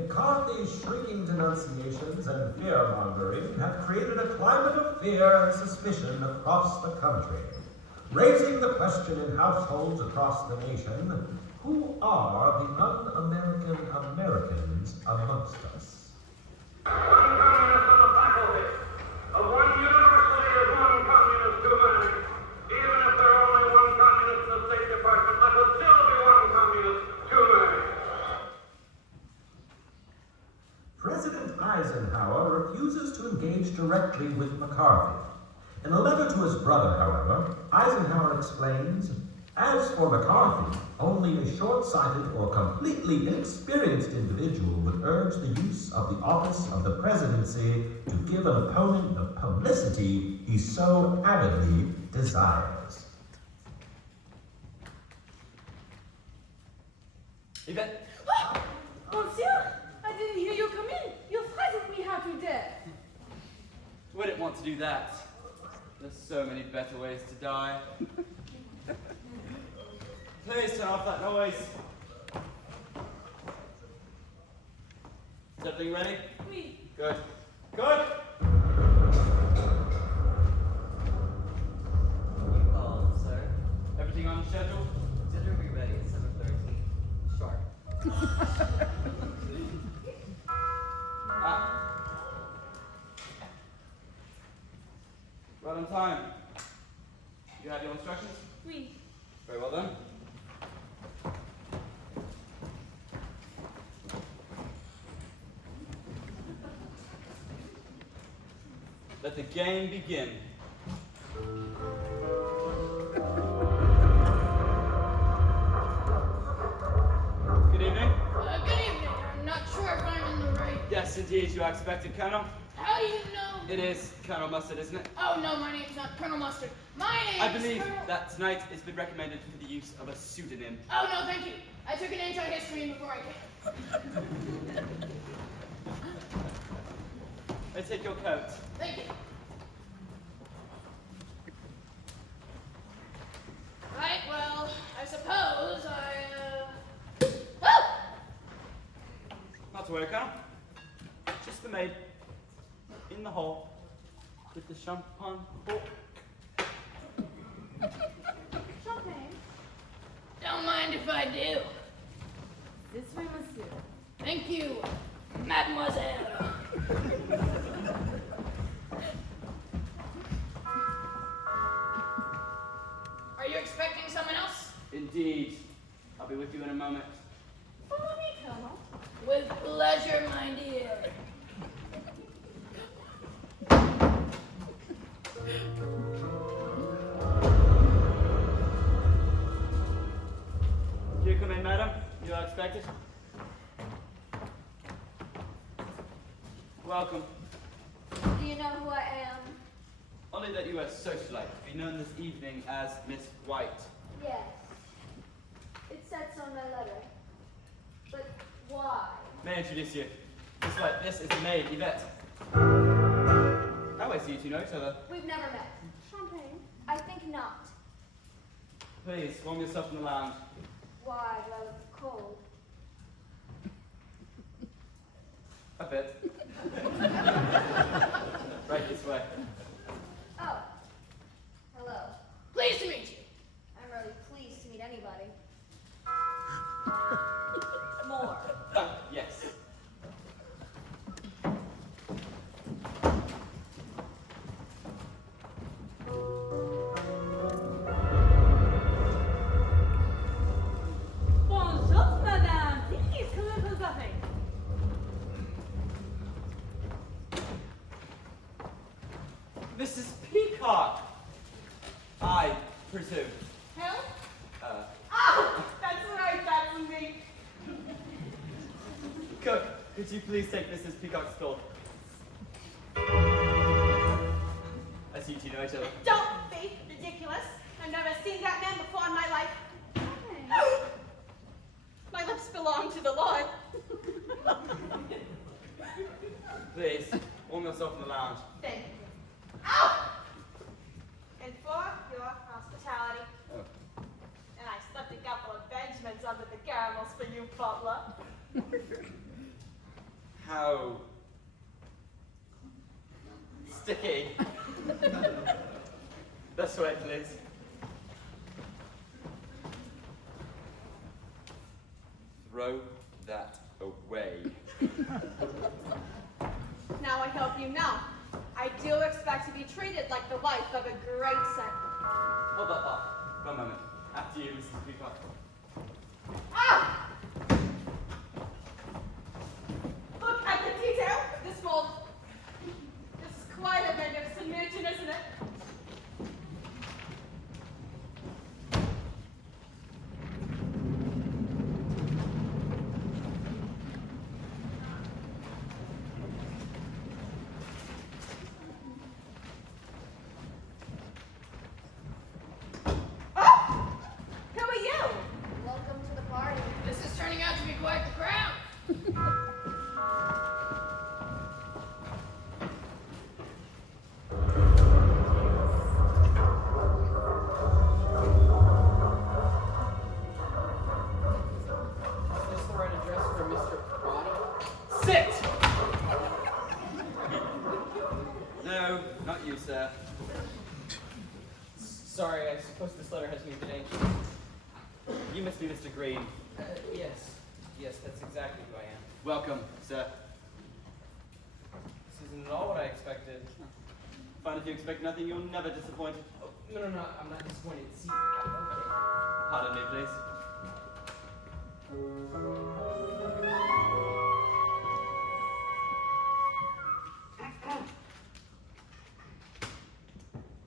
McCarthy's shrieking denunciations and fear-mongering have created a climate of fear and suspicion across the country, raising the question in households across the nation, who are the un-American Americans amongst us? One communist on the faculty of one university is one communist too many. Even if there are only one communist in the State Department, that would still be one communist too many. President Eisenhower refuses to engage directly with McCarthy. In a letter to his brother, however, Eisenhower explains, as for McCarthy, only a short-sighted or completely inexperienced individual would urge the use of the office of the presidency to give an opponent the publicity he so avidly desires. Yvette? Monsieur, I didn't hear you come in. You frightened me half to death. We didn't want to do that. There's so many better ways to die. Please turn off that noise. Is everything ready? Oui. Good. Good! You called, sir. Everything on schedule? Dinner will be ready at 7:13. Sharp. Right on time. You have your instructions? Oui. Very well then. Let the game begin. Good evening. Good evening. I'm not sure if I'm in the right. Yes, indeed, you are expected, Colonel. How do you know? It is Colonel Mustard, isn't it? Oh no, my name's not Colonel Mustard. My name I is believe Colonel. that tonight it's been recommended for the use of a pseudonym. Oh no, thank you. I took an anti-history before I came. Let's take your coat. Thank you. Right, well, I suppose Oh! Not to worry, Colonel. Just the maid in the hall with the champagne cork. Champagne. Don't mind if I do. This way, monsieur. Thank you, mademoiselle. Are you expecting someone else? Indeed. I'll be with you in a moment. Follow me, Colonel. With pleasure, my dear. You come in, madam. You are expected. Welcome. Do you know who I am? Only that you are socialite, be known this evening as Miss White. Yes. It said so in my letter. But why? May I introduce you? Miss White, this is the maid, Yvette. How I see you two know each other. We've never met. Champagne? I think not. Please, warm yourself in the lounge. Why do I look cold? A bit. Right this way. Oh. Hello. Pleased to meet you. I'm really pleased to meet anybody. More. Yes. Bonjour, madame. Please, comment vous allez? Mrs. Peacock, I presume. Help? Oh, that's right, that's me. Cook, could you please take Mrs. Peacock's call? I see you two know each other. Don't be ridiculous. I've never seen that man before in my life. My lips belong to the Lord. Please, warm yourself in the lounge. Thank you. Ow! And for your hospitality. Oh. And I slipped a couple of Benjamins under the caramels for you, butler. how sticky. This way, please. Throw that away. Now I help you now. I do expect to be treated like the wife of a great son. Hold up, up. One moment. After you, Mrs. Peacock. Ah! Look at the detail of this mold. This is quite a magnificent mansion, isn't it? Welcome to the party. This is turning out to be quite the crowd. Is this the right address for Mr. Prado? Sit! No, not you, sir. Sorry, I suppose this letter has me a bit anxious. You must be Mr. Green. Yes. Yes, that's exactly who I am. Welcome, sir. This isn't at all what I expected. Find if you expect nothing, you're never disappointed. Oh, no, I'm not disappointed. See, okay. Pardon me, please.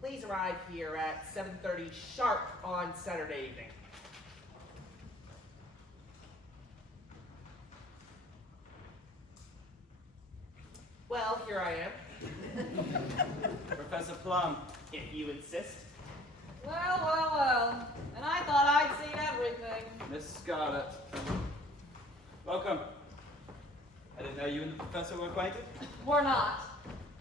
Please arrive here at 7:30 sharp on Saturday evening. Well, here I am. Professor Plum, if you insist. Well. And I thought I'd seen everything. Miss Scarlet. Welcome. I didn't know you and the professor were acquainted. We're not.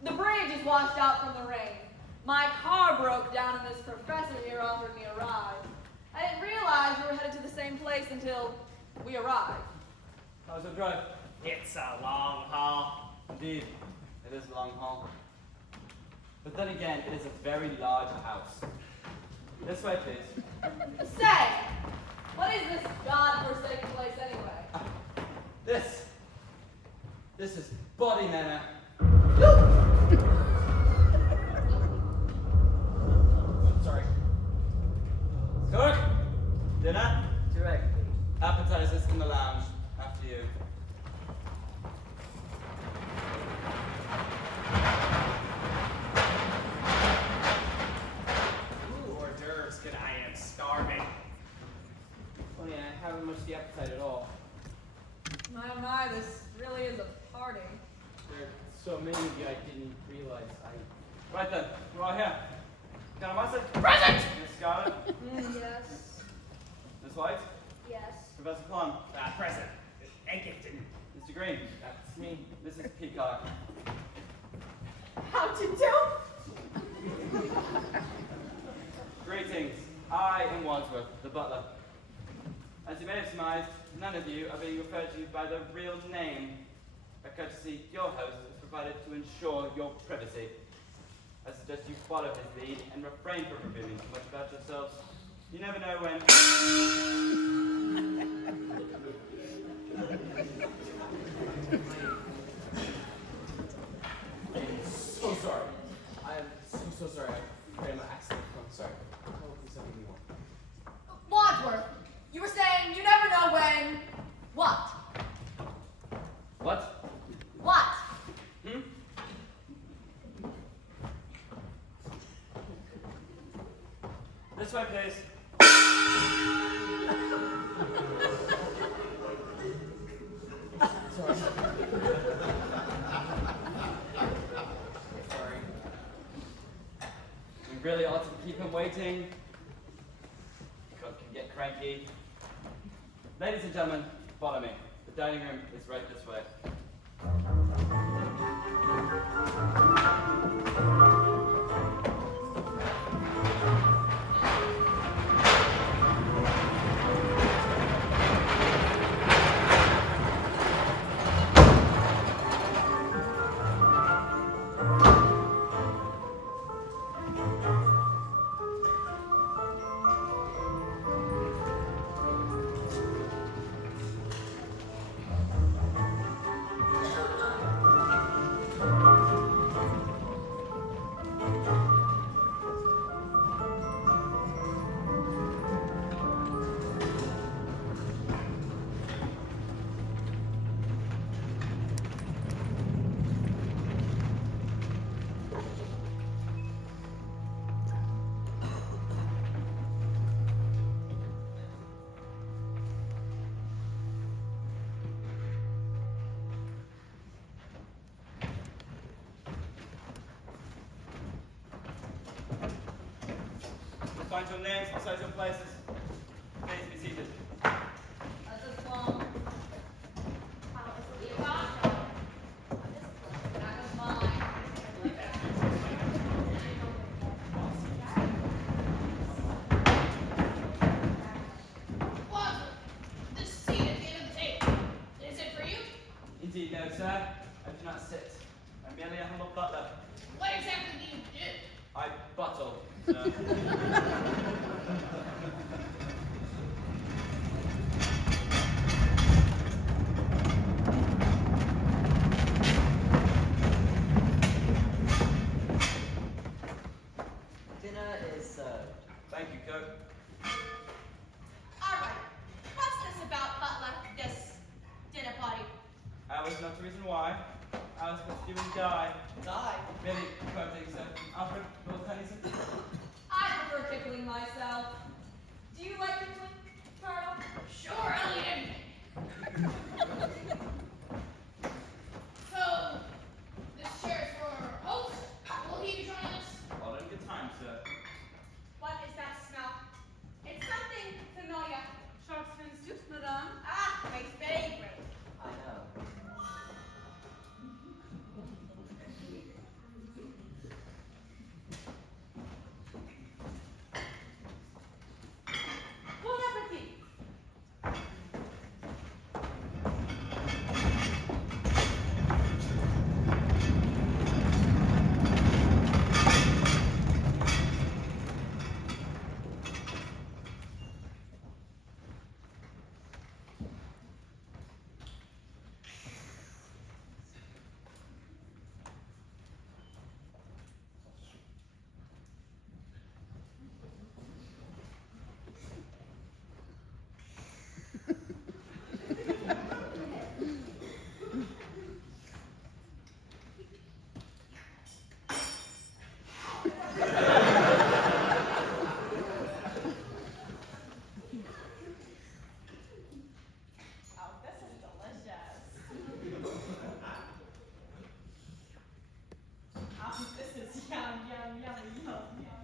The bridge is washed out from the rain. My car broke down and this professor here offered me a ride. I didn't realize we were headed to the same place until we arrived. How's the drive? It's a long haul. Indeed, it is a long haul. But then again, it is a very large house. This way, please. Say, what is this god-forsaken place anyway? This is Body Manor. Sorry. Cook! Dinner? Directly. Appetizers in the lounge. After you. Ooh, hors d'oeuvres, good. I am starving. Funny, I haven't much of the appetite at all. My, this really is a party. There are so many of you I didn't realize Right then, we're all here. Can I message? Present! Miss Scarlet? Yes. Miss White? Yes. Professor Plum? Present. And gifted. Mr. Green? That's me. Mrs. Peacock? How'd you do? Greetings. I am Wadsworth, the butler. As you may have surmised, none of you are being referred to by the real name. A courtesy your host has provided to ensure your privacy. I suggest you follow his lead and refrain from revealing too much about yourselves. You never know when. So sorry. I am so sorry. I ran my accident. I'm sorry. Oh, please don't give me one. Wadsworth, you were saying you never know when. What? What? What? Hmm? This way, please. Sorry. Sorry. We really ought to keep him waiting. God can get cranky. Ladies and gentlemen, follow me. The dining room is right this way. find your names beside your places. Please be seated. That's a plum. You got it. That was mine. Wadsworth, this seat at the end of the table. Is it for you? Indeed, no, sir. I do not sit. I'm merely a humble butler. What exactly do you do? I bottle, sir. Dinner is served. Thank you, cook. All right. What's this about, Butler? This dinner party? I was not the reason why. I was supposed to do and die. Die. Merely quoting Sir Alfred Lord Tennyson. I prefer tickling myself. Do you like tickling, Carl? Sure, I'll eat anything. So, this chair is for our host. Will he be joining us? All in good time, sir. What is that smell? It's something familiar. Shark's fin soup, madame. Ah, my favorite. I know. Bon appetit. Oh, this is delicious. Oh, this is yum, yum, yum, yum, yum.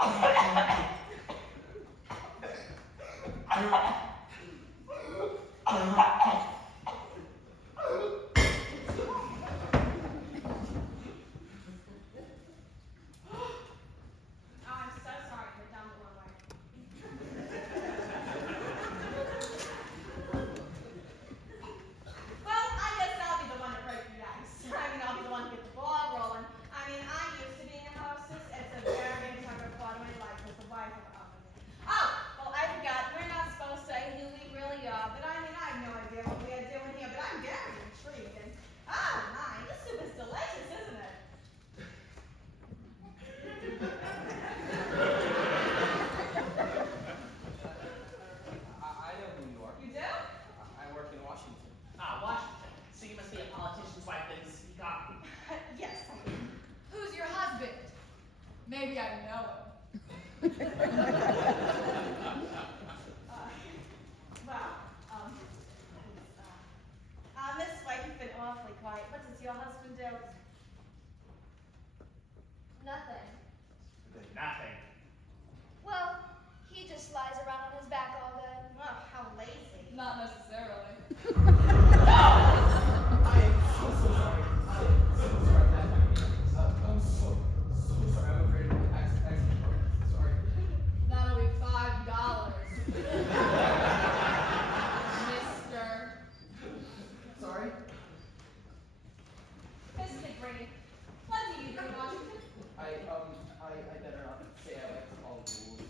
Oh, I'm so sorry for dumb Illinois. Well, I guess I'll be the one to break the ice. I'll be the one to get the ball rolling. I'm used to being a hostess. It's a very integral part of my life as the wife of a hostess. Oh, well, I forgot. We're not supposed to say who we really are, but I have no idea what we are doing here, but I'm very intrigued. And, oh, my, this soup is delicious, isn't it? I know who you are. You do? I work in Washington. Ah, Washington. So you must be a politician's wife that can speak up. Yes. Who's your husband? Maybe I know him. Miss White, you've been awfully quiet. What does your husband do? Nothing. Nothing. Well, he just lies around on his back all day. Oh, how lazy. Not necessarily. I am so sorry. I am so sorry that happened. I'm so sorry. I'm afraid of accident. Sorry. That'll be $5. Mister. Sorry. Mr. Green, what do you do in Washington? I better not say I like to follow the rules.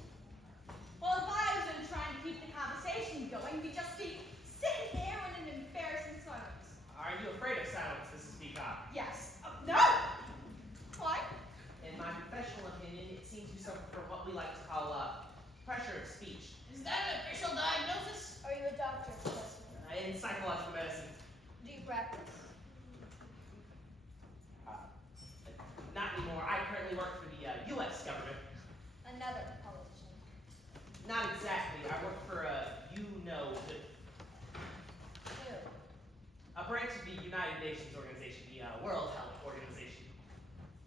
Well, if I was going to try and keep the conversation going, we'd just be sitting here in an embarrassing silence. Are you afraid of silence, Mrs. Peacock? Yes. No! Why? In my professional opinion, it seems you suffer from what we like to call pressure of speech. Is that an official diagnosis? Are you a doctor, Professor? In psychological medicine. Do you practice? Not anymore. I currently work for the U.S. government. United Nations Organization, the World Health Organization.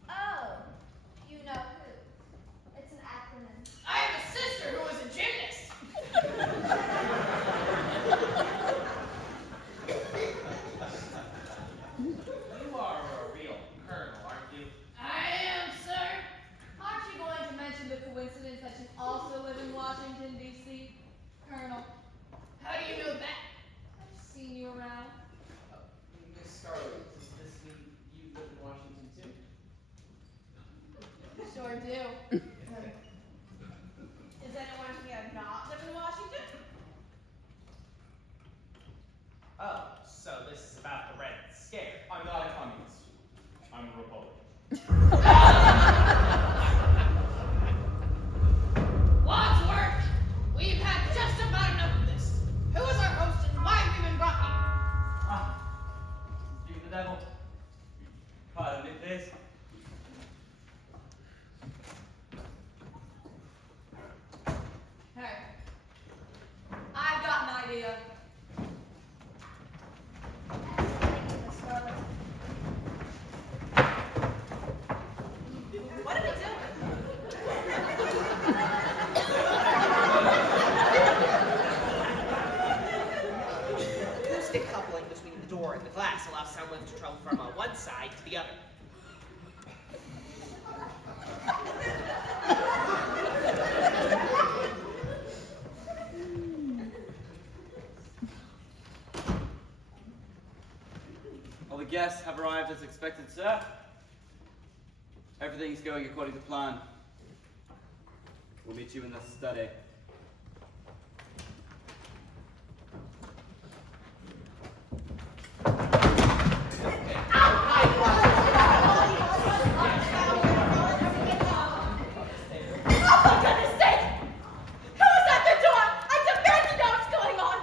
Oh, you know who? It's an acronym. I have a sister who was a gymnast. You are a real colonel, aren't you? I am, sir. Aren't you going to mention the coincidence that you also live in Washington, D.C., Colonel? How do you know that? I've seen you around. Miss Scarlet, does this mean you live in Washington too? Sure do. Does anyone here not live in Washington? Oh, so this is about the Red Scare. I'm not a communist. I'm a Republican. Wadsworth, we've had just about enough of this. Who is our host and why have you been brought here? Ah, speak of the devil. Pardon me, please. Hey, I've got an idea. Thank you, Miss Scarlet. What are we doing? Acoustic coupling between the door and the glass allows sound waves to travel from one side to the other. All the guests have arrived as expected, sir. Everything's going according to plan. We'll meet you in the study. Oh, for goodness sake! Who is at the door? I demand to know what's going on!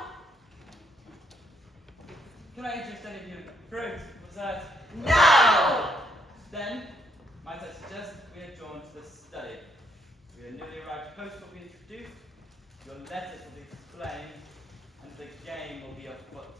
Can I interest any of you? Fruit, was that? No! Then, might I suggest we adjourn to the study. Your newly arrived host will be introduced, your letters will be explained, and the game will be afoot.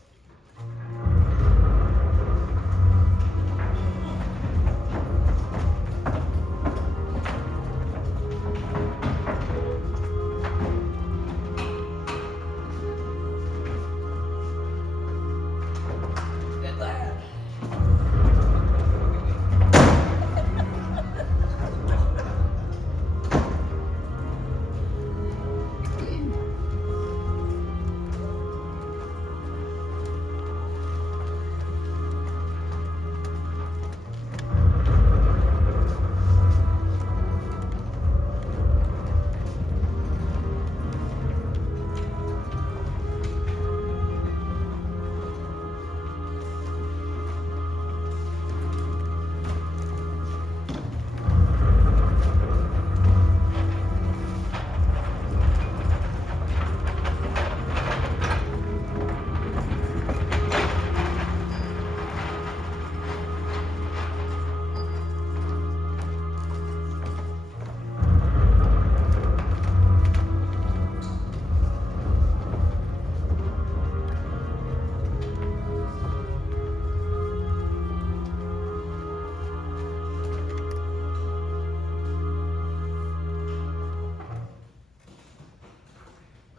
Good lad.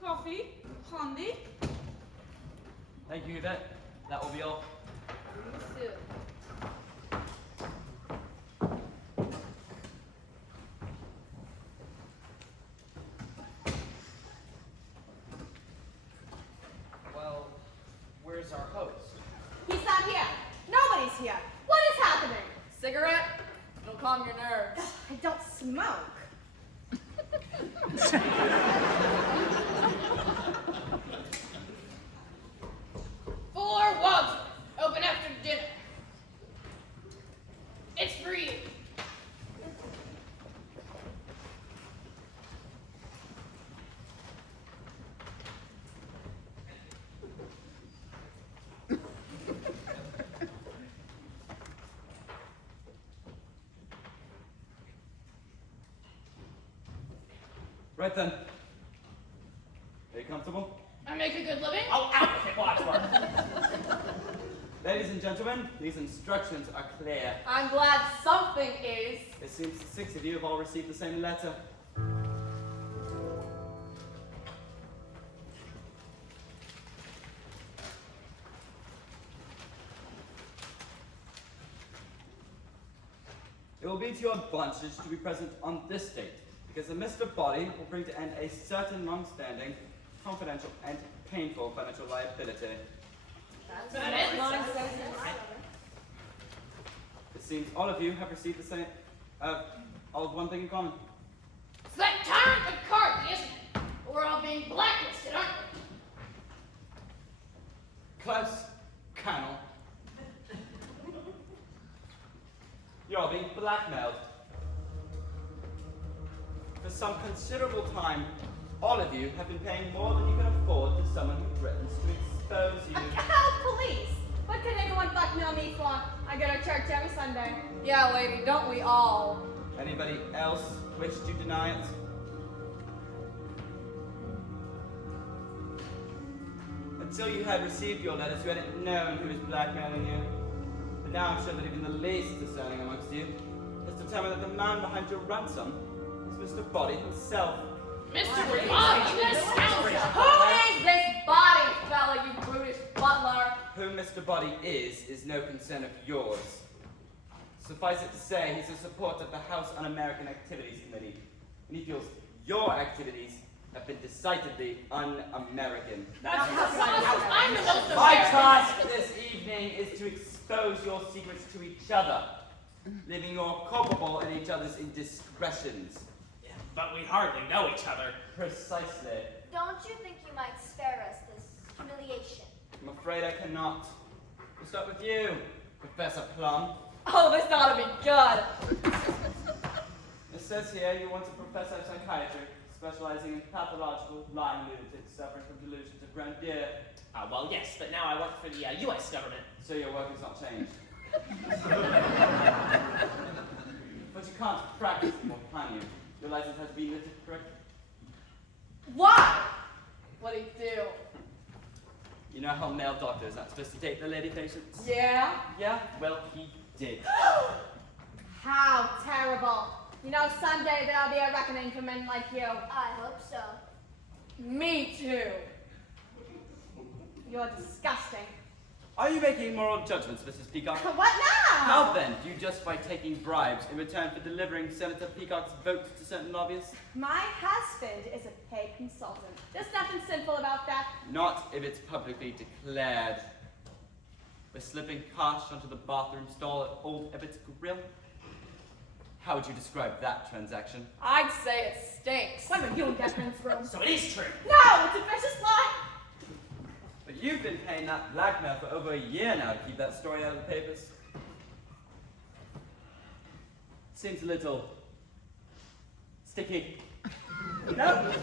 Coffee? Handy? Thank you, Yvette. That will be all. You too. Well, where's our host? He's not here. Nobody's here. What is happening? Cigarette? It'll calm your nerves. I don't smoke. For Wadsworth, open after dinner. It's for you. Right then. Are you comfortable? I make a good living. Oh, out with it, Wadsworth. Ladies and gentlemen, these instructions are clear. I'm glad something is. It seems the 6 of you have all received the same letter. It will be to your advantage to be present on this date, because a Mr. Body will bring to end a certain long-standing, confidential, and painful financial liability. It seems all of you have received the same, all of one thing in common. It's that tyrant McCarthy, isn't it? We're all being blacklisted, aren't we? Close, Colonel. You're all being blackmailed. For some considerable time, all of you have been paying more than you can afford to someone who threatens to expose you. Help, police! What could anyone blackmail me for? I go to church every Sunday. Yeah, lady, don't we all? Anybody else wish to deny it? Until you had received your letters, you hadn't known who was blackmailing you. But now I'm sure that even the least discerning amongst you has determined that the man behind your ransom is Mr. Body himself. Mr. Body, this scoundrel! Who is this body, fella, you brutish butler? Who Mr. Body is no concern of yours. Suffice it to say, he's a supporter of the House Un-American Activities Committee, and he feels your activities have been decidedly un-American. That's because I'm the most My American. task this evening is to expose your secrets to each other, leaving you all culpable in each other's indiscretions. Yeah, but we hardly know each other. Precisely. Don't you think you might spare us this humiliation? I'm afraid I cannot. We'll start with you, Professor Plum. Oh, this ought to be good. It says here you want a professor of psychiatry, specializing in pathological lying lunatics suffering from delusions of grandeur. Well, yes, but now I work for the U.S. government. So your work has not changed. But you can't practice anymore, can you? Your license has to be lifted, correct? Why? What'd he do? You know how male doctors aren't supposed to date their lady patients? Yeah? Yeah? Well, he did. How terrible. You know, someday there'll be a reckoning for men like you. I hope so. Me too. You're disgusting. Are you making moral judgments, Mrs. Peacock? What now? How then do you justify taking bribes in return for delivering Senator Peacock's vote to certain lobbyists? My husband is a paid consultant. There's nothing sinful about that. Not if it's publicly declared. By slipping cash onto the bathroom stall at Old Ebbett's Grill? How would you describe that transaction? I'd say it stinks. What were you in that man's room? So it is true. No, it's a vicious lie. But you've been paying that blackmail for over a year now to keep that story out of the papers. Seems a little sticky. No?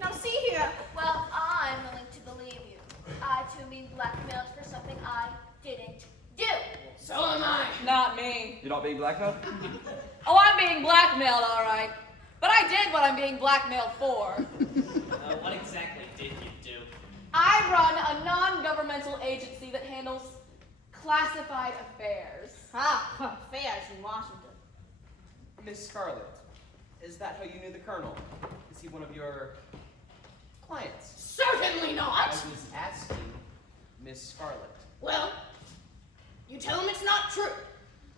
Now see here. Well, I'm willing to believe you. I too mean blackmailed for something I didn't do. So am I. Not me. You're not being blackmailed? Oh, I'm being blackmailed, all right. But I did what I'm being blackmailed for. What exactly did you do? I run a non-governmental agency that handles classified affairs. Affairs in Washington. Miss Scarlett, is that how you knew the Colonel? Is he one of your clients? Certainly I not. was asking Miss Scarlett. Well, you tell him it's not true.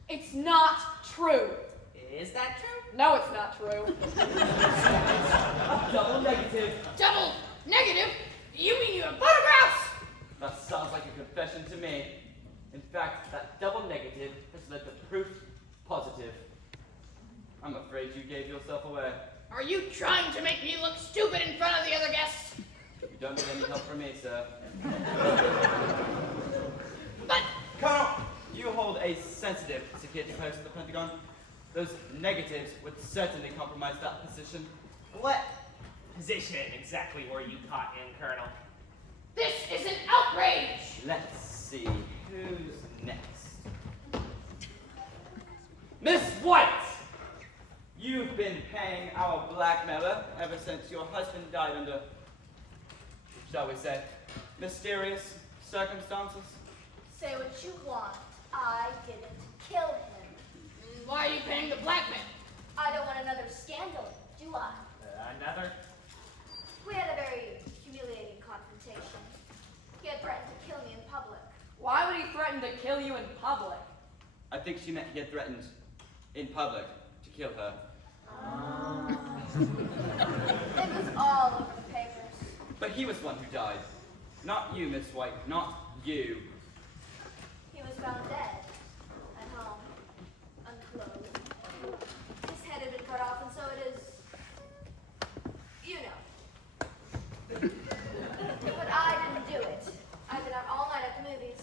It's not true. Is that true? No, it's not true. Double negative. Double negative? You mean you have photographs? That sounds like a confession to me. In fact, that double negative has led to proof positive. I'm afraid you gave yourself away. Are you trying to make me look stupid in front of the other guests? You don't need any help from me, sir. But Colonel, you hold a sensitive security post at the Pentagon. Those negatives would certainly compromise that position. What position exactly were you caught in, Colonel? this is an outrage. Let's see, who's next? Miss White! You've been paying our blackmailer ever since your husband died under, shall we say, mysterious circumstances. Say what you want. I didn't kill him. Why are you paying the blackmail? I don't want another scandal, do I? Another? We had a very humiliating confrontation. He had threatened to kill me in public. Why would he threaten to kill you in public? I think she meant he had threatened in public to kill her. It was all over the papers. But he was the one who died. Not you, Miss White, not you. He was found dead at home, unclothed. His head had been cut off, and so it is, you know. But I didn't do it. I've been out all night at the movies.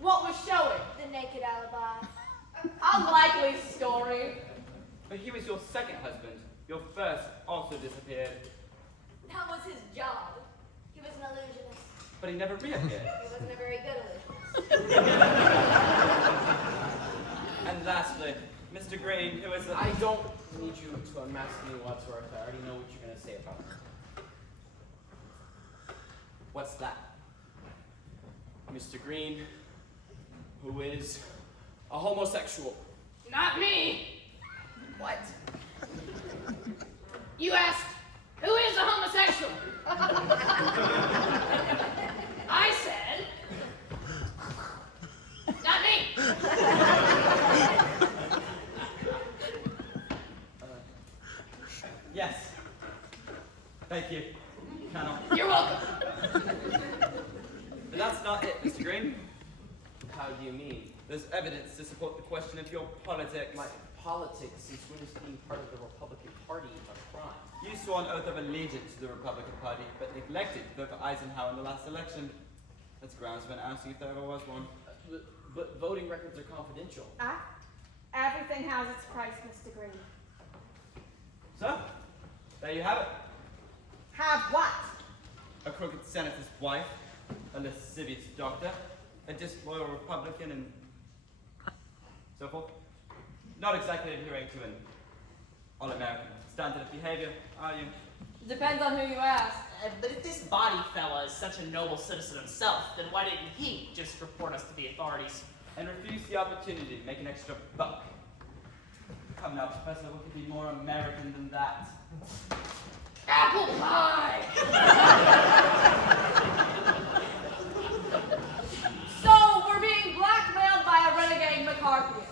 What was showing? The naked alibi. A likely story. But he was your second husband. Your first also disappeared. That was his job. He was an illusionist. But he never reappeared. He wasn't a very good illusionist. And lastly, Mr. Green, who is a... I don't need you to unmask me, Wadsworth. I already know what you're going to say about her. What's that? Mr. Green, who is a homosexual. Not me. What? You asked, who is a homosexual? I said, not me. Yes. Thank you, Colonel. You're welcome. But that's not it, Mr. Green. How do you mean? There's evidence to support the question of your politics. My politics, since when is being part of the Republican Party a crime? You swore an oath of allegiance to the Republican Party, but neglected to vote for Eisenhower in the last election. That's grounds for asking if there ever was one. But voting records are confidential. Everything has its price, Mr. Green. So, there you have it. Have what? A crooked senator's wife, a lascivious doctor, a disloyal Republican, and so forth. Not exactly adhering to an all-American standard of behavior, are you? Depends on who you ask. But if this body fella is such a noble citizen himself, then why didn't he just report us to the authorities? And refuse the opportunity to make an extra buck. Come now, Professor, what could be more American than that? Apple pie. So we're being blackmailed by a renegade McCarthyist.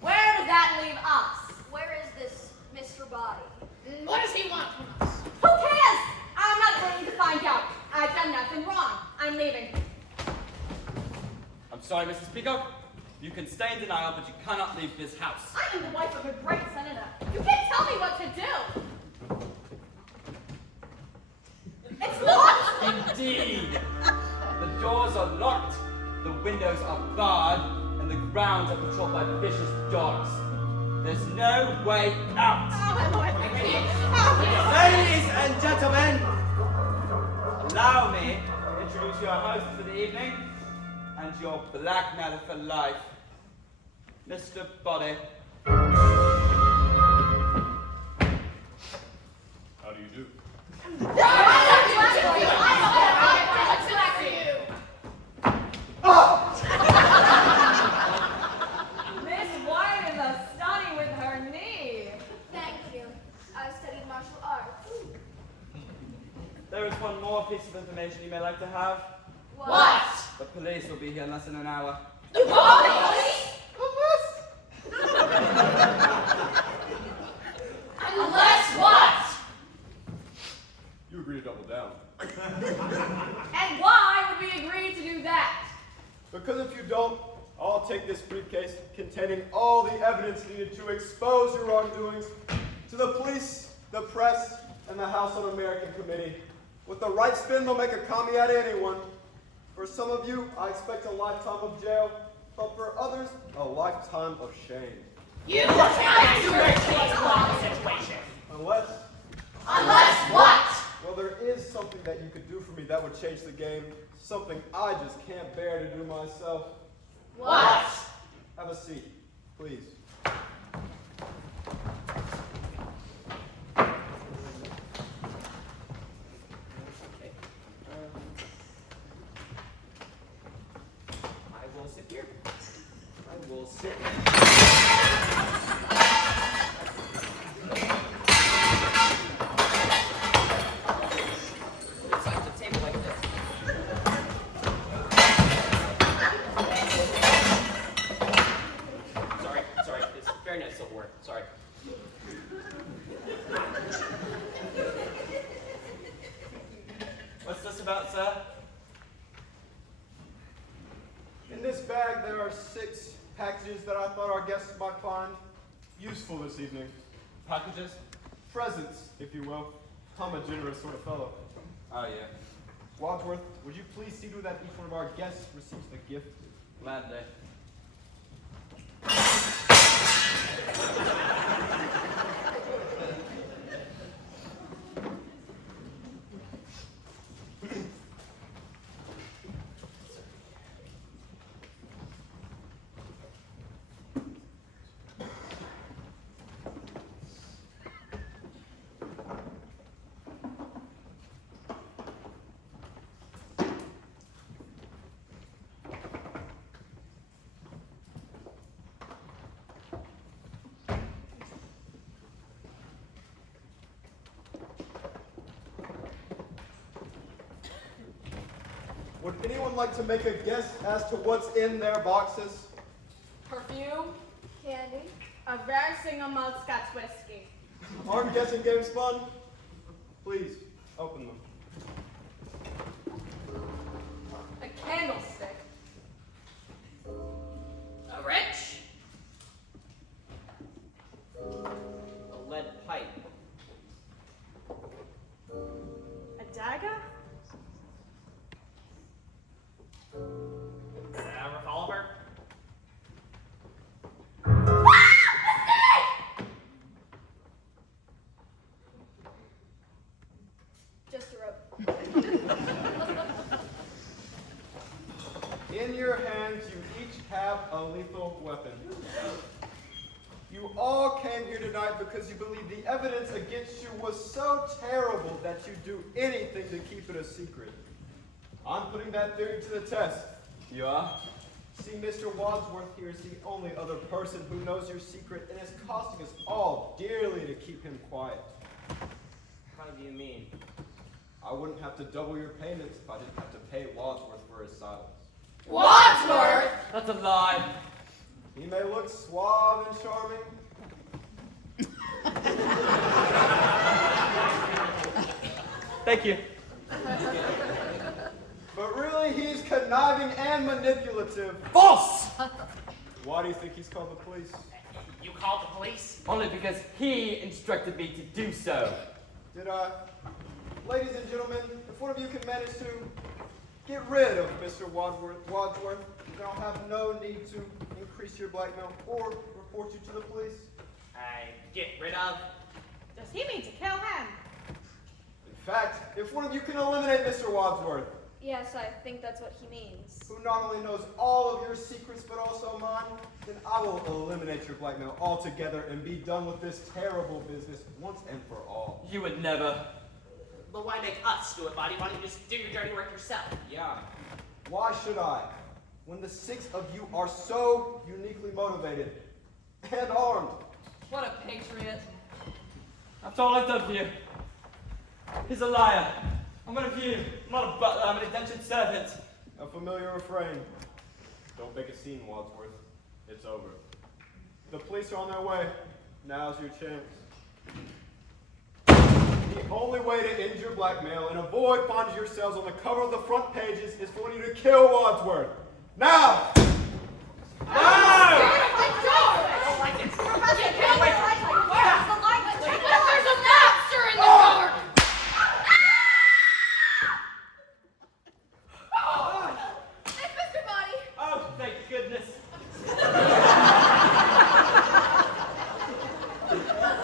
Where does that leave us? Where is this Mr. Body? What does he want from us? Who cares? I'm not going to find out. I've done nothing wrong. I'm leaving. I'm sorry, Mrs. Peacock. You can stay in denial, but you cannot leave this house. I am the wife of a great senator. You can't tell me what to do. It's locked. Indeed. The doors are locked, the windows are barred, and the grounds are patrolled by vicious dogs. There's no way out. Ladies and gentlemen, allow me to introduce your host for the evening and your blackmailer for life, Mr. Body. How do you do? Miss White is a study with her knee. Thank you. I studied martial arts. There is one more piece of information you may like to have. What? The police will be here in less than an hour. The police? Unless what? You agree to double down. And why would we agree to do that? Because if you don't, I'll take this briefcase containing all the evidence needed to expose your wrongdoings to the police, the press, and the House Un-American Committee. With the right spin, they'll make a commie out of anyone. For some of you, I expect a lifetime of jail, but for others, a lifetime of shame. You can't do it. Situation. Unless, What? well, there is something that you could do for me that would change the game. Something I just can't bear to do myself. What? Have a seat, please. Okay. I will It's like a table like this. Sorry, it's very nice silverware. Sorry. What's this about, sir? In this bag, there are 6 packages that I thought our guests might find useful this evening. Packages? Presents, if you will. I'm a generous sort of fellow. Oh, yeah. Wadsworth, would you please see to that each one of our guests receives a gift? Gladly. Would anyone like to make a guess as to what's in their boxes? Perfume? Candy. A very single malt Scotch whiskey. Aren't guessing games fun? Please, open them. A candlestick? A wrench. A lead pipe. A dagger? A revolver. Just a rope. In your hands, you each have a lethal weapon. You all came here tonight because you believe the evidence against you was so terrible that you'd do anything to keep it a secret. I'm putting that theory to the test. You are? See, Mr. Wadsworth here is the only other person who knows your secret, and it's costing us all dearly to keep him quiet. How do you mean? I wouldn't have to double your payments if I didn't have to pay Wadsworth for his silence. Wadsworth! That's a lie. He may look suave and charming, Thank you. but really he's conniving and manipulative. False! Why do you think he's called the police? You called the police? Only because he instructed me to do so. Did I? Ladies and gentlemen, if one of you can manage to get rid of Mr. Wadsworth, then I'll have no need to increase your blackmail or report you to the police. I get rid of. Does he mean to kill him? In fact, if one of you can eliminate Mr. Wadsworth, Yes, I think that's what he means. who not only knows all of your secrets but also mine, then I will eliminate your blackmail altogether and be done with this terrible business once and for all. You would never. But why make us do it, buddy? Why don't you just do your dirty work yourself? Yeah. Why should I? When the 6 of you are so uniquely motivated and armed. What a patriot. After all I've done for you. He's a liar. I'm one of you. I'm not a butler. I'm an indentured servant. A familiar refrain. Don't make a scene, Wadsworth. It's over. The police are on their way. Now's your chance. The only way to end your blackmail and avoid finding yourselves on the cover of the front pages is for you to kill Wadsworth. Now! Now! I don't like it. Professor, Get kill away the from light! me. Where's the light? There's a monster in the dark! Hey, Mr. Body! Oh, thank goodness.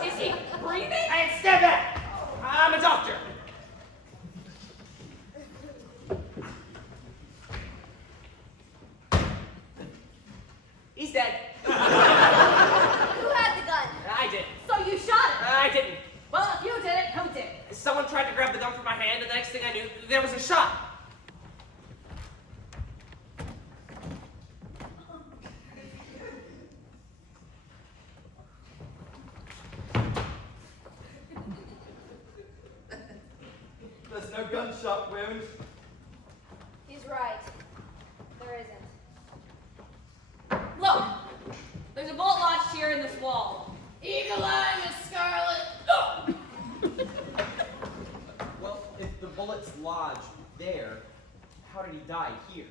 Is he breathing? Hey, stand back! I'm a doctor. He's dead. Who had the gun? I did. So you shot him? I didn't. Well, if you did it, who did? Someone tried to grab the gun from my hand, and the next thing I knew, there was a shot. gunshot wound. He's right. There isn't. Look! There's a bullet lodged here in this wall. Eagle Eye, Miss Scarlet. Well, if the bullet's lodged there, how did he die here?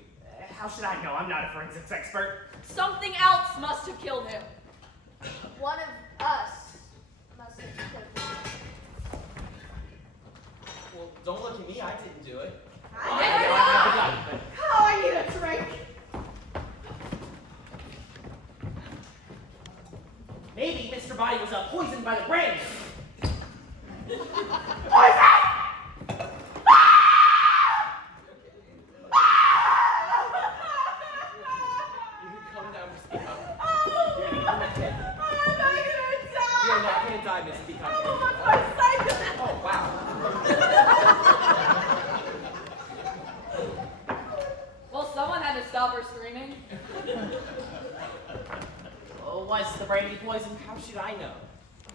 How should I know? I'm not a forensics expert. Something else must have killed him. One of us must have killed him. Well, don't look at me. I didn't do it. I never know. Oh, I need a drink. Maybe Mr. Body was poisoned by the brain. You can calm down, Miss Peacock. Oh, You're not gonna die. You're not gonna die, Miss Peacock. Oh, wow. Well, someone had to stop her screaming. Oh, was the brandy poisoned? How should I know?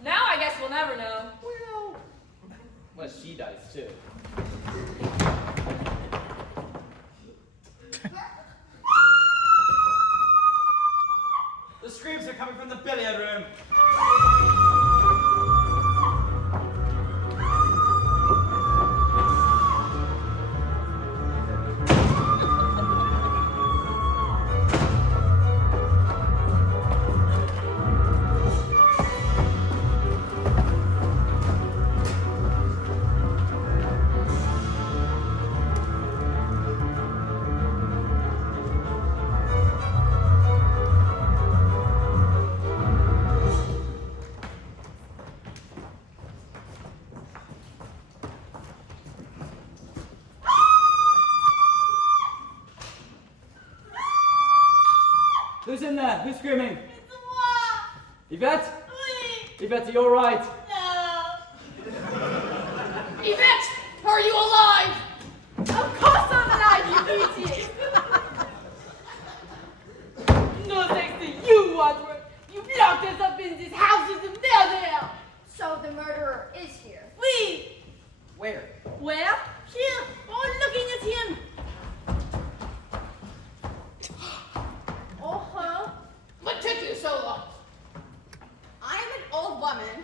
Now I guess we'll never know. Well, she dies too. The screams are coming from the billiard room. Who's in there? Who's screaming? It's moi. Yvette? Oui. Yvette, are you alright? No. Yvette, are you alive? Of course I'm alive, you idiot! No thanks to you, Wadsworth. You locked us up in this house with the murder. So the murderer is here. We. Where? Where? Here. Oh, looking at him. Oh, huh? What took you so long? I'm an old woman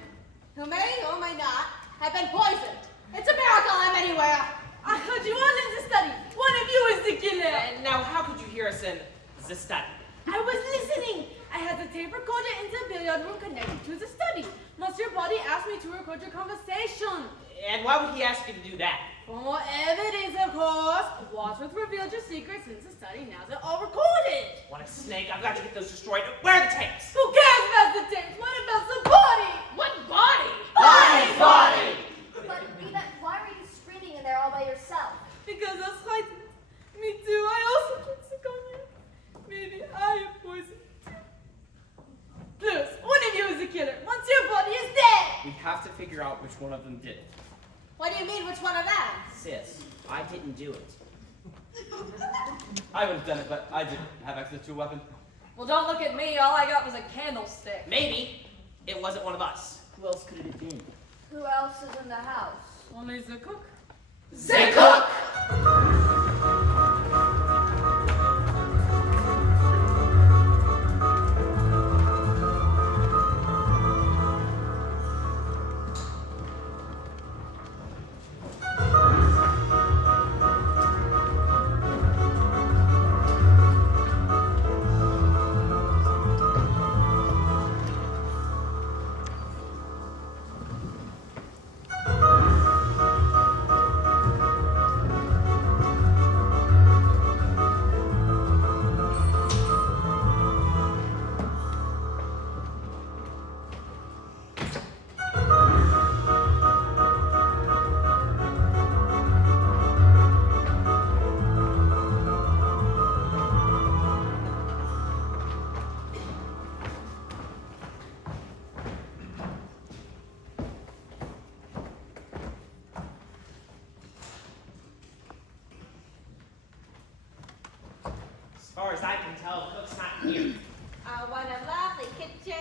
who may or may not have been poisoned. It's a miracle I'm anywhere. I heard you all in the study. One of you is the killer. And now, how could you hear us in the study? I was listening. I had the tape recorder in the billiard room connected to the study. Monsieur Body asked me to record your conversation. And why would he ask you to do that? For more evidence, of course. Wadsworth revealed your secrets in the study. Now they're all recorded. What a snake. I've got to get those destroyed. Where are the tapes? Who cares about the tapes? What about the body? What body? Body! But Yvette, why were you screaming in there all by yourself? Because I was frightened. Me too. I also drank the cognac. Maybe I am poisoned too. Plus, one of you is the killer. Monsieur Body is dead. We have to figure out which one of them did it. What do you mean, which one of them? Sis, I didn't do it. I would have done it, but I didn't have access to a weapon. Well, don't look at me. All I got was a candlestick. Maybe it wasn't one of us. Who else could it have been? Who else is in the house? Only the cook. The cook! As far as I can tell, the cook's not here. Oh, what a lovely kitchen.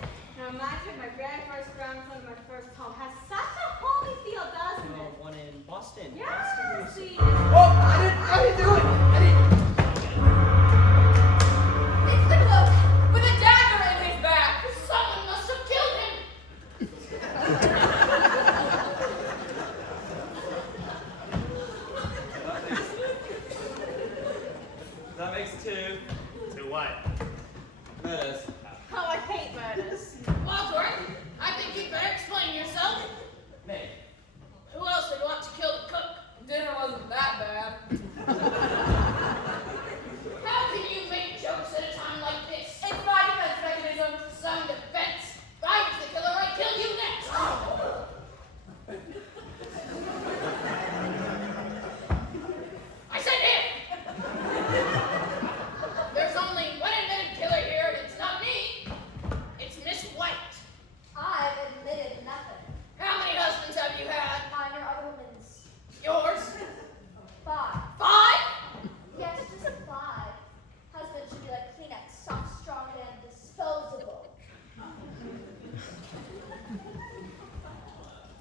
It reminds me of my very first grandson, my first home. Has such a homey only feel, doesn't No, it? one in Boston. Yeah, see. Oh, I didn't do it. It's the cook with a dagger in his back. Someone must have killed him. That makes two. To what? Murders. Oh, I hate murders. Wadsworth, I think you'd better explain yourself. Me. Who else would want to kill the cook? Dinner wasn't that bad. How can you make jokes at a time like this? It's my defense mechanism. Some defense. If I was the killer, I'd kill you next. I said if. There's only one admitted killer here, and it's not me. It's Miss White. I've admitted nothing. How many husbands have you had? Mine or other women's. Yours? 5. 5? Yes, just 5. Husbands should be like Kleenex, soft, strong, and disposable.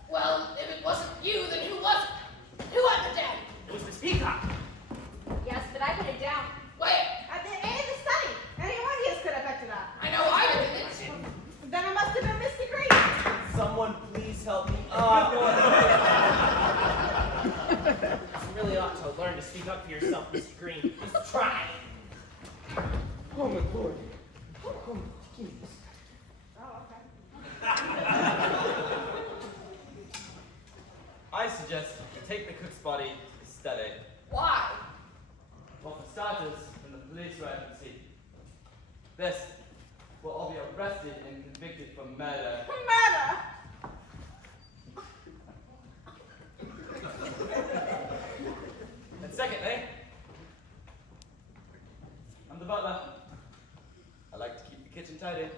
Well, if it wasn't you, then who was it? Who had the daddy? It was Miss Peacock. Yes, but I put it down. Where? At the end of the study. Any one of you could have picked it up. I know I didn't. Then it must have been Mr. Green. Someone please help me. You really ought to learn to speak up for yourself, Mr. Green. Just try. Oh my lord. Oh, give me this. Oh, okay. I suggest you take the cook's body to study. Why? Well, for starters, from the police emergency. This will all be arrested and convicted for murder. Murder. And secondly, I'm the butler. I like to keep the kitchen tidy.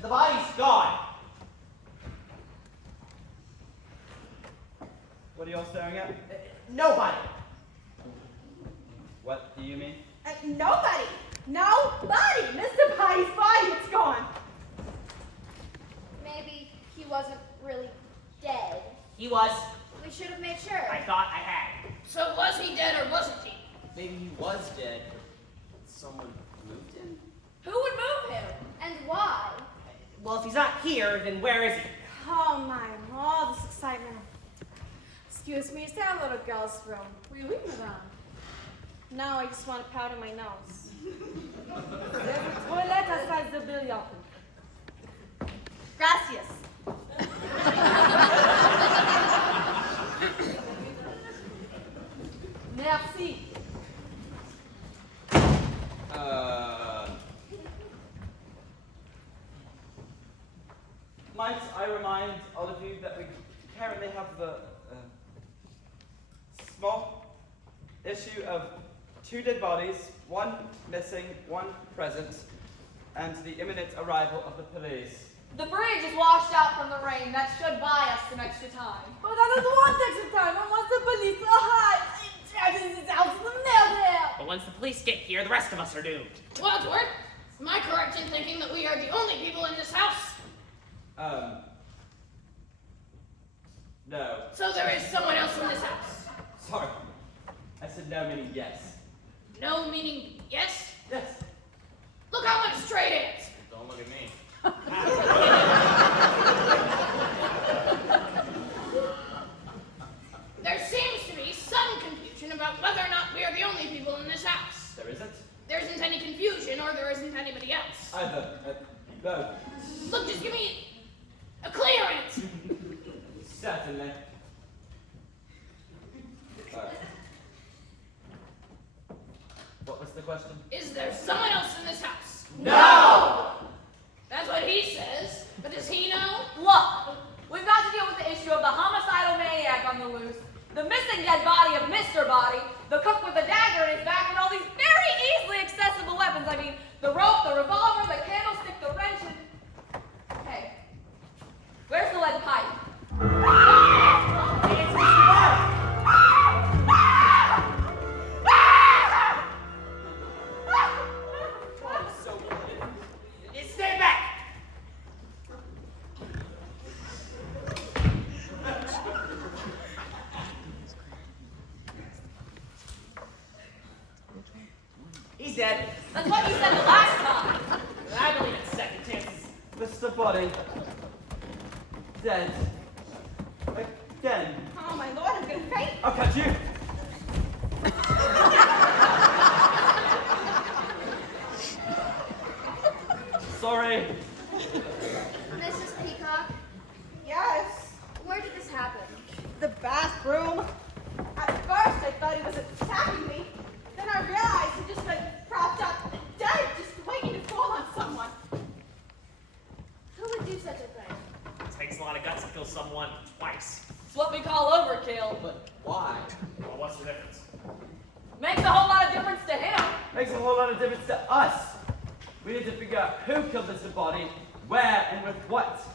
The body's gone. What are you all staring at? Nobody. What do you mean? Nobody. Nobody. Mr. Body's body, it's gone. Maybe he wasn't really dead. He was. We should have made sure. I thought I had. So was he dead or wasn't he? Maybe he was dead. Someone moved him? Who would move him? And why? Well, if he's not here, then where is he? Oh my, all this excitement. Excuse me, is that a little girl's room? Oui, oui, madame. No, I just want to powder my nose. There's a toilet outside the billiard. Gracias. Merci. Might I remind all of you that we currently have the small issue of 2 dead bodies, 1 missing, 1 present, and the imminent arrival of the police. The bridge is washed out from the rain. That should buy us some extra time. But I don't want extra time. I want the police to hide. It's out of the mail. But once the police get here, the rest of us are doomed. Wadsworth, am I correct in thinking that we are the only people in this house? No. So there is someone else in this house? Sorry. I said no meaning yes. No meaning yes? Yes. Look how much straight ants. Don't look at me. Certainly. Alright. What was the question? Is there someone else in this house? No! That's what he says. But does he know? Look, we've got to deal with the issue of the homicidal maniac on the loose, the missing dead body of Mr. Body, the cook with the dagger in his back, and all these very easily accessible weapons. I mean, the rope, the revolver, the candlestick, the wrench, and... Hey, where's the lead pipe? It's Mr. Body. Oh, so good. Stay back. He's dead. That's what you said the last time. I believe in second chances. Mr. Body. Dead. Again. Oh my lord, I'm gonna faint. I'll catch you. Sorry. Mrs. Peacock, Yes, where did this happen? the bathroom. At first, I thought he was attacking me. Then I realized he just been propped up dead, just waiting to fall on someone. Who would do such a thing? It takes a lot of guts to kill someone twice. It's what we call overkill. But why? Well, what's the difference? Makes a whole lot of difference to him. Makes a whole lot of difference to us. We need to figure out who killed Mr. Body, where, and with what.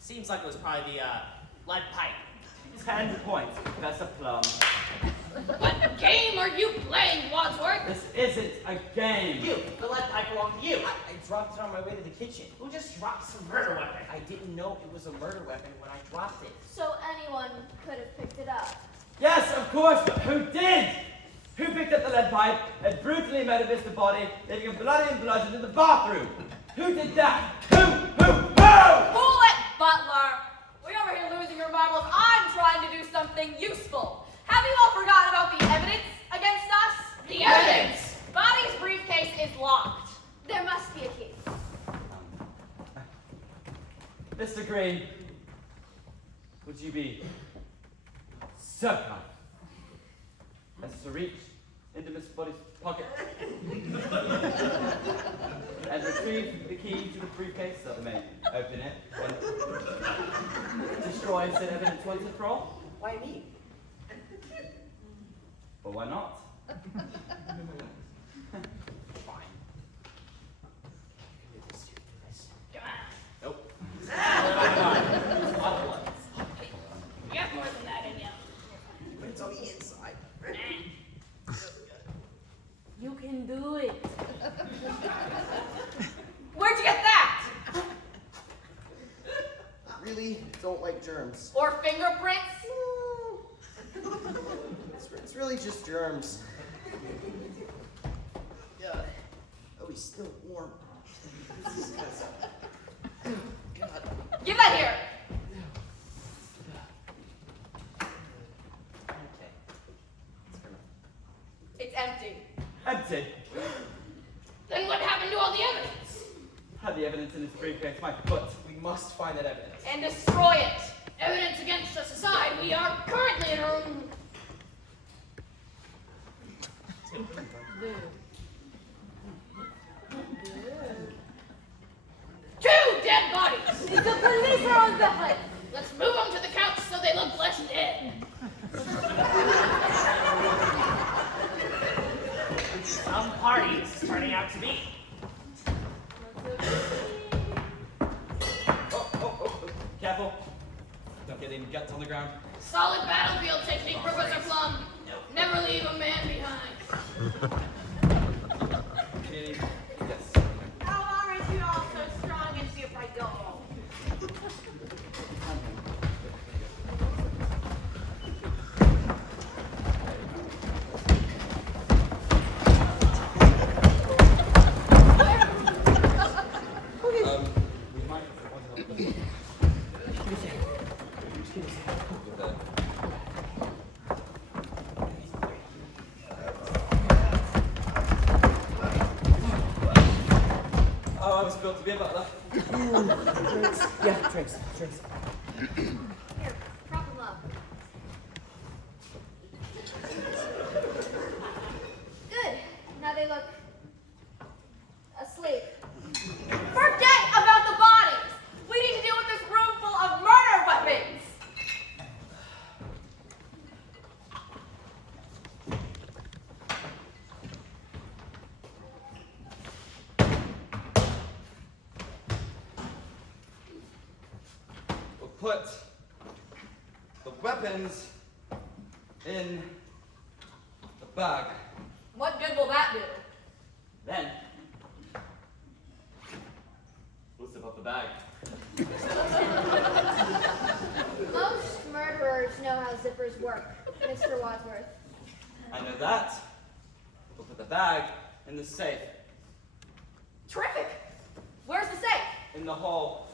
Seems like it was probably the lead pipe. 10 points, Professor Plum. What game are you playing, Wadsworth? This isn't a game. You, the lead pipe belonged to you. I dropped it on my way to the kitchen. Who just dropped some murder weapon? I didn't know it was a murder weapon when I dropped it. So anyone could have picked it up. Yes, of course, but who did? Who picked up the lead pipe and brutally murdered Mr. Body, leaving him bloody and bludgeoned in the bathroom? Who did that? Who? Fool it, Butler. We over here losing your marbles. I'm trying to do something useful. Have you all forgotten about the evidence against us? The evidence! Body's briefcase is locked. There must be a key. Mr. Green, would you be so kind as to reach into Mr. Body's pocket and retrieve the key to the briefcase so that we may open it and destroy said evidence once and for all? Why me? But why not? Fine. Come on. Nope. You got more than that in you. But it's on the inside. You can do it. Where'd you get that? Really don't like germs. Or fingerprints? It's really just germs. Yeah. Oh, he's still warm. God. Give that here. Okay. It's empty. Empty. Then what happened to all the evidence? Had the evidence in his briefcase, my foot. We must find that evidence. And destroy it. Evidence against us aside, we are currently in a room. Two dead bodies! The police are on the hunt. Let's move them to the couch so they look less dead. Some party this is turning out to be. Oh. Careful. Don't get any guts on the ground. Solid battlefield technique, Professor Plum. Never leave a man behind. Yes. How aren't you all so strong and see if I go? We might Oh, I was built to be a butler. Drinks. Yeah, drinks. Here, prop them up. Good. Now they look asleep. Forget about the bodies! We need to deal with this room full of murder weapons! We'll put the weapons in the bag. What good will that do? Then, we'll zip up the bag. Most murderers know how zippers work, Mr. Wadsworth. I know that. We'll put the bag in the safe. Terrific! Where's the safe? In the hall.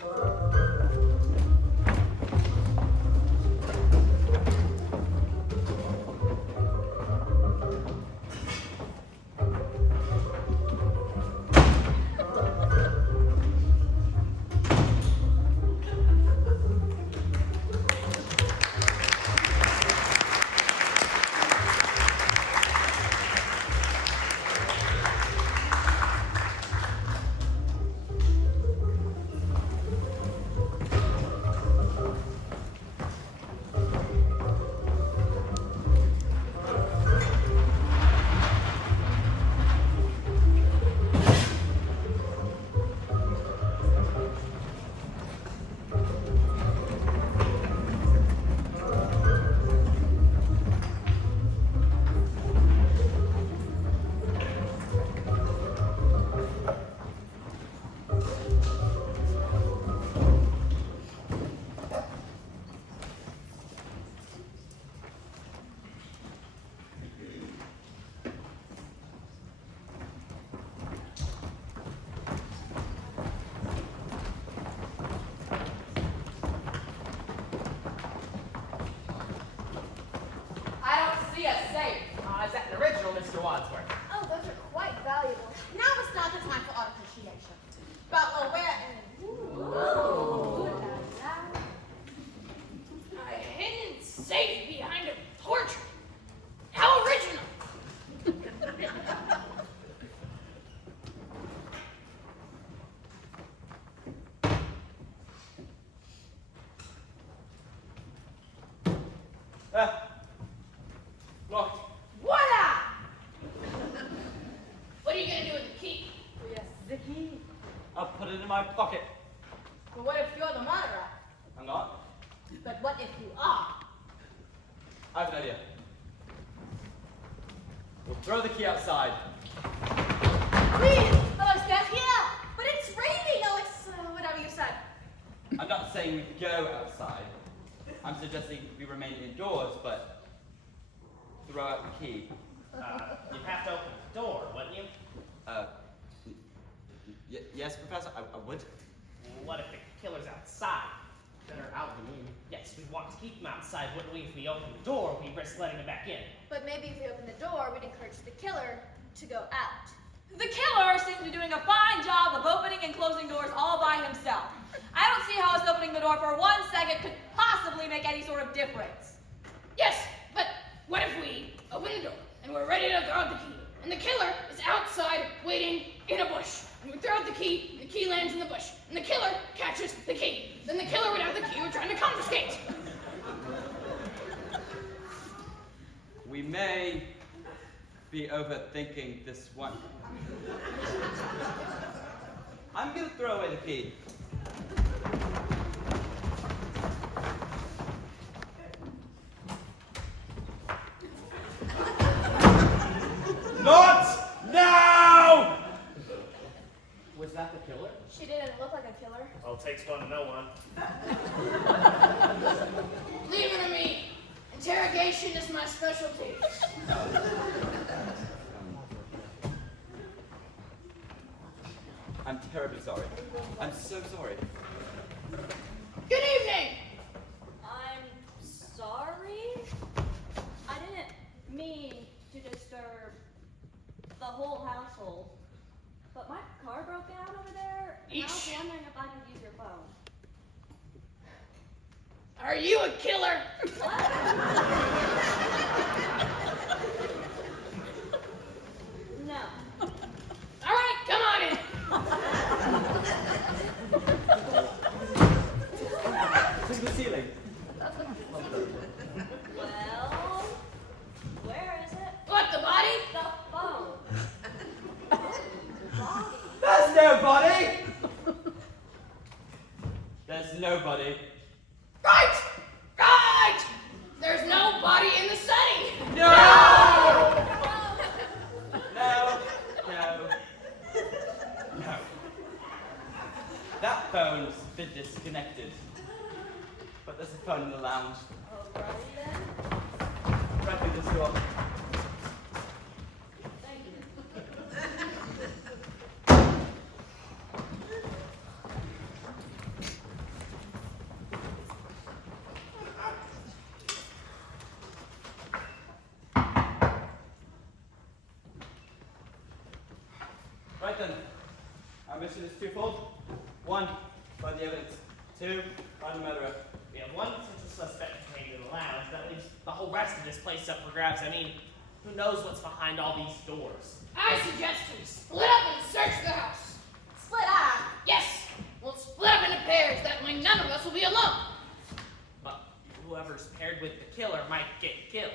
Is that an original, Mr. Wadsworth? Oh, those are quite valuable. Now is not the time for art appreciation. But where A hidden safe behind a portrait. How original! Locked. Voila! What are you gonna do with the key? Yes, the key. I'll put it in my pocket. But what if you're the murderer? I'm not. But what if you are? I have an idea. We'll throw the key outside. Please, oh, step here. But it's raining. Oh, it's whatever you said. I'm not saying we go outside. I'm suggesting we remain indoors, but throw out the key. You'd have to open the door, wouldn't you? Yes, Professor, I would. What if the killer's outside? Better out, you mean? Yes, we'd want to keep him outside, wouldn't we? If we open the door, we'd risk letting him back in. But maybe if we open the door, we'd encourage the killer to go out. The killer seems to be doing a fine job of opening and closing doors all by himself. I don't see how us opening the door for 1 second could possibly make any sort of difference. Yes, but what if we open the door and we're ready to throw out the key, and the killer is outside waiting in a bush, and we throw out the key lands in the bush, and the killer catches the key. Then the killer would have the key we're trying to confiscate. We may be overthinking this one. I'm gonna throw away the key. Not now! Was that the killer? She didn't look like a killer. Well, it takes one to know one. Leave it to me. Interrogation is my specialty. I'm terribly sorry. I'm so sorry. Good evening. I'm sorry? I didn't mean to disturb the whole household. But my car broke down over there, and I was Eesh. wondering if I could Are you a killer? No. All right, come on in. To the ceiling. Well, where is it? What, the body? The phone. Body. There's nobody! There's nobody. Right! Right! There's no body in the study. No! No. No. No. That phone's been disconnected. But there's a phone in the lounge. Alrighty then. Right through this door. Thank you. Right then. Our mission is twofold. One, find the evidence. Two, find the murderer. We have one potential suspect contained in the lounge. That leaves the whole rest of this place up for grabs. I mean, who knows what's behind all these doors? I suggest we split up and search the house. Split up. Yes, we'll split up into pairs. That way none of us will be alone. But whoever's paired with the killer might get killed.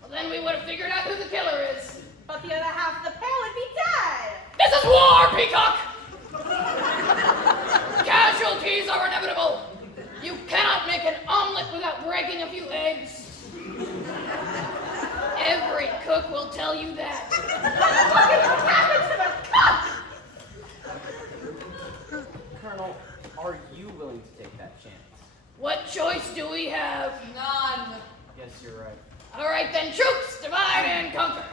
Well, then we would have figured out who the killer is. But the other half of the pair would be dead. This is war, Peacock! Casualties are inevitable. You cannot make an omelet without breaking a few eggs. Every cook will tell you that. Colonel, are you willing to take that chance? What choice do we have? None. Yes, you're right. All right then, troops, divide and conquer.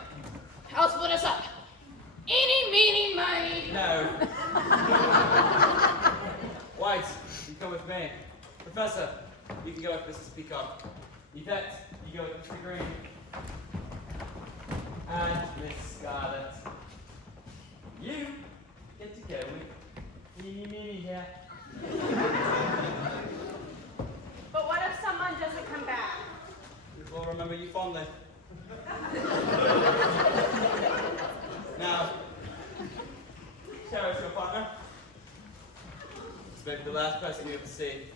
I'll split us up. Eeny, meeny, miny. No. White, you come with me. Professor, you can go with Mrs. Peacock. Yvette, you go with Mr. Green. And Miss Scarlet. You get to go with Eeny, Meeny here. But what if someone doesn't come back? We will remember you fondly. Now, cherish your partner. It's maybe the last person you ever see.